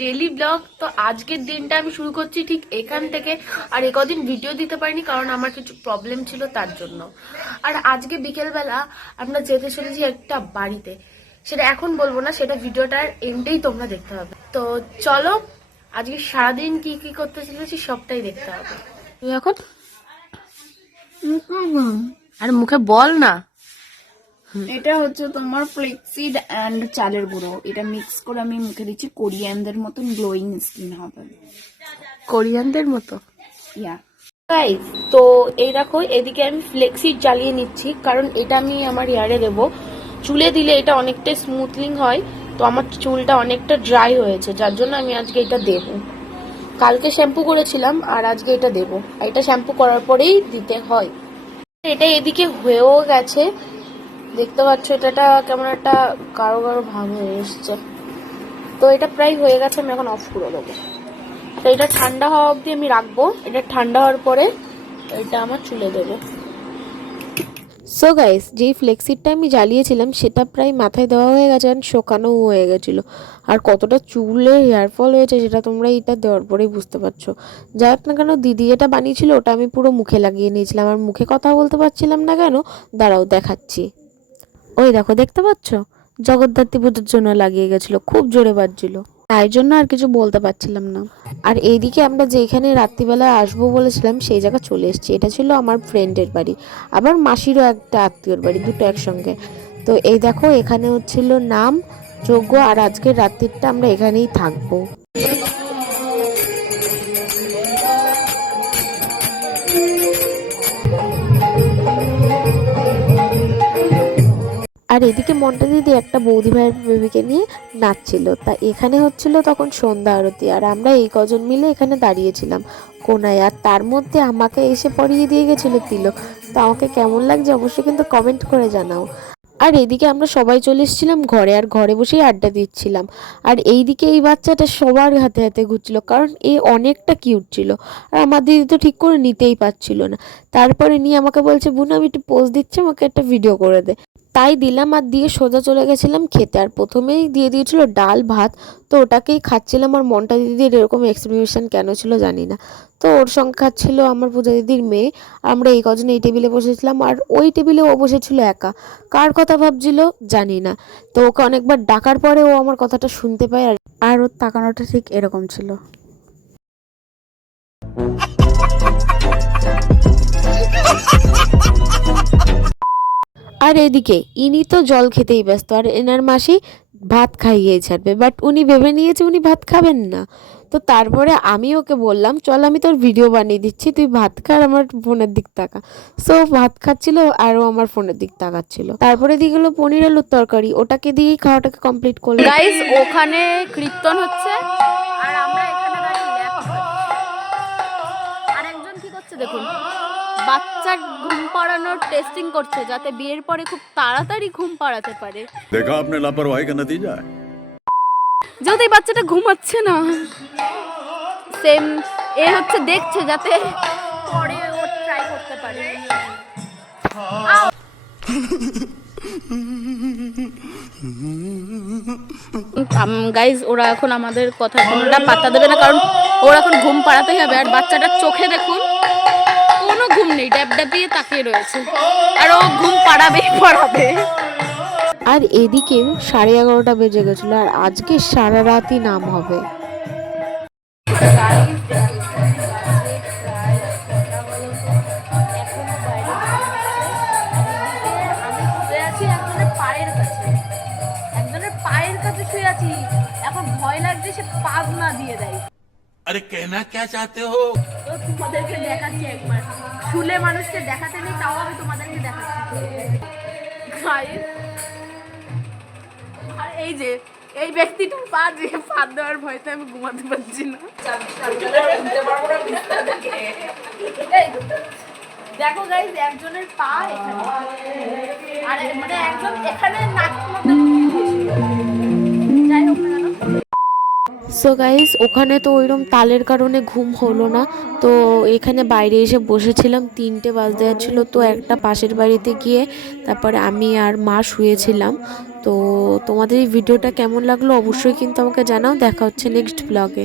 Daily blog. তো আজকের দিনটা আমি শুরু করছি ঠিক এখান থেকে। আর কদিন ভিডিও দিতে পারিনি কারণ আমার কিছু প্রবলেম ছিল তার জন্য। আর আজকে বিকেলবেলা আমরা যেতে চলেছি একটা বাড়িতে, সেটা এখন বলবো না, সেটা ভিডিওটার এন্ডেই তোমরা দেখতে হবে। তো চলো, আজকে সারাদিন কি কি করতে চলেছি সবটাই দেখতে হবে। তুই এখন আর মুখে বল না। এটা হচ্ছে তোমার ফ্লেক্সিড এন্ড চালের গুঁড়ো, এটা মিক্স করে আমি মুখে দিচ্ছি, কোরিয়ানদের মতন গ্লোয়িং স্কিন হবে। কোরিয়ানদের মতো? ইয়া গাইস, তো এই দেখো, এদিকে আমি ফ্লেক্সিড জ্বালিয়ে নিচ্ছি কারণ এটা আমি আমার হেয়ারে দেবো। চুলে দিলে এটা অনেকটা স্মুথলিং হয়, তো আমার চুলটা অনেকটা ড্রাই হয়েছে, যার জন্য আমি আজকে এটা দেব। কালকে শ্যাম্পু করেছিলাম আর আজকে এটা দেব। এটা শ্যাম্পু করার পরেই দিতে হয়। এটা এদিকে হয়েও গেছে, দেখতে পাচ্ছ এটা কেমন একটা গাঢ় গাঢ় ভাব হয়ে এসছে। তো এটা প্রায় হয়ে গেছে, আমি এখন অফ করে দেবো। তো এটা ঠান্ডা হওয়া অবধি আমি রাখবো। এটা ঠান্ডা হওয়ার পরে এটা আমার চুলে দেবো। সো গাইস, যেই ফ্লেক্সিডটা আমি জ্বালিয়েছিলাম সেটা প্রায় মাথায় দেওয়া হয়ে গেছে, আর শোকানোও হয়ে গেছিলো। আর কতটা চুলে হেয়ারফল হয়েছে সেটা তোমরা এটা দেওয়ার পরেই বুঝতে পারছো। যাই হোক না কেন, দিদি যেটা বানিয়েছিল ওটা আমি পুরো মুখে লাগিয়ে নিয়েছিলাম। আর মুখে কথা বলতে পারছিলাম না কেন, দাঁড়াও দেখাচ্ছি। ওই দেখো, দেখতে পাচ্ছ? জগদ্ধাত্রী পুজোর জন্য লাগিয়ে গেছিলো, খুব জোরে বাজছিল, তাই জন্য আর কিছু বলতে পারছিলাম না। আর এইদিকে আমরা যেখানে রাত্রিবেলা আসবো বলেছিলাম সেই জায়গা চলে এসেছি। এটা ছিল আমার ফ্রেন্ডের বাড়ি, আবার মাসিরও একটা আত্মীয়র বাড়ি, দুটো একসঙ্গে। তো এই দেখো, এখানে হচ্ছিল নাম যজ্ঞ, আর আজকের রাত্রিটা আমরা এখানেই থাকবো। আর এদিকে মন্টা দিদি একটা বৌদি ভাইয়ের বেবিকে নিয়ে নাচছিল। তা এখানে হচ্ছিল তখন সন্ধ্যা আরতি, আর আমরা এই কজন মিলে এখানে দাঁড়িয়েছিলাম কোনায়। আর তার মধ্যে আমাকে এসে পরিয়ে দিয়ে গেছিল তিলক। তো আমাকে কেমন লাগছে অবশ্যই কিন্তু কমেন্ট করে জানাও। আর এদিকে আমরা সবাই চলে এসেছিলাম ঘরে, আর ঘরে বসেই আড্ডা দিচ্ছিলাম। আর এইদিকে এই বাচ্চাটা সবার হাতে হাতে ঘুরছিল, কারণ এ অনেকটা কিউট ছিল। আর আমার দিদি তো ঠিক করে নিতেই পারছিল না। তারপরে নিয়ে আমাকে বলছে, বোন আমি একটু পোজ দিচ্ছি, আমাকে একটা ভিডিও করে দে। তাই দিলাম, আর দিয়ে সোজা চলে গেছিলাম খেতে। আর প্রথমেই দিয়ে দিয়েছিল ডাল ভাত, তো ওটাকেই খাচ্ছিলাম। আর মন্টা দিদির এরকম এক্সপ্রেশন কেন ছিল জানি না। তো ওর সঙ্গে খাচ্ছিল আমার পূজা দিদির মেয়ে। আমরা এই কজন এই টেবিলে বসেছিলাম, আর ওই টেবিলে ও বসেছিল একা। কার কথা ভাবছিল জানি না। তো ওকে অনেকবার ডাকার পরে ও আমার কথাটা শুনতে পায়, আর ওর তাকানোটা ঠিক এরকম ছিল। আর এদিকে ইনি তো জল খেতেই ব্যস্ত, আর এনার মাসি ভাত খাইয়ে ছাড়বে, বাট উনি ভেবে নিয়েছে উনি ভাত খাবেন না। তো তারপরে আমি ওকে বললাম, চল আমি তোর ভিডিও বানিয়ে দিচ্ছি, তুই ভাত খা আর আমার ফোনের দিক তাকা। সো ভাত খাচ্ছিল আর ও আমার ফোনের দিক তাকাচ্ছিল। তারপরে দিয়ে গেলো পনির আলুর তরকারি, ওটাকে দিয়েই খাওয়াটাকে কমপ্লিট করলাম। গাইস, ওখানে কীর্তন হচ্ছে আর আমরা এখানে দাঁড়িয়ে ল্যাপ করছি। আর একজন কি করছে দেখুন, বাচ্চার ঘুম পাড়ানোর টেস্টিং করছে যাতে বিয়ের পরে খুব তাড়াতাড়ি ঘুম পাড়াতে পারে। देखा आपने लापरवाही का नतीजा है। যেহেতু এই বাচ্চাটা ঘুমাচ্ছে না, সেম এ হচ্ছে দেখছে যাতে পরে ও ট্রাই করতে পারে। গাইজ, ওরা এখন আমাদের কথা কোনোটা পাত্তা দেবে না, কারণ ওরা এখন ঘুম পাড়াতেই হবে। আর বাচ্চাটার চোখে দেখুন কোনো ঘুম নেই, ড্যাব ড্যাবিয়ে তাকিয়ে রয়েছে, আর ও ঘুম পাড়াবেই পাড়াবে। আর এদিকে 11:30 বেজে গেছিলো, আর আজকে সারা রাতই নাম হবে। এখন ভয় লাগছে সে পাগ না দিয়ে দেয়। अरे कहना क्या चाहते हो? তো তোমাদেরকে দেখাচ্ছি একবার, শুলে মানুষকে দেখাতে নেই, তাও আমি তোমাদেরকে দেখাচ্ছি। Guys, আর এই যে এই ব্যক্তিটা পা দিয়ে পা দেওয়ার ভয়তে আমি ঘুমাতে পারছি না। দেখো গাইজ, একজনের পা এখানে, আর মানে একজন এখানে নাক মতো। যাই হোক না কেন। সো গাইস ওখানে তো ওইরকম তালের কারণে ঘুম হলো না, তো এখানে বাইরে এসে বসেছিলাম, 3টে বাজতে যাচ্ছিল। তো একটা পাশের বাড়িতে গিয়ে তারপরে আমি আর মা শুয়েছিলাম। তো তোমাদের এই ভিডিওটা কেমন লাগলো অবশ্যই কিন্তু আমাকে জানাও। দেখা হচ্ছে নেক্সট ব্লগে।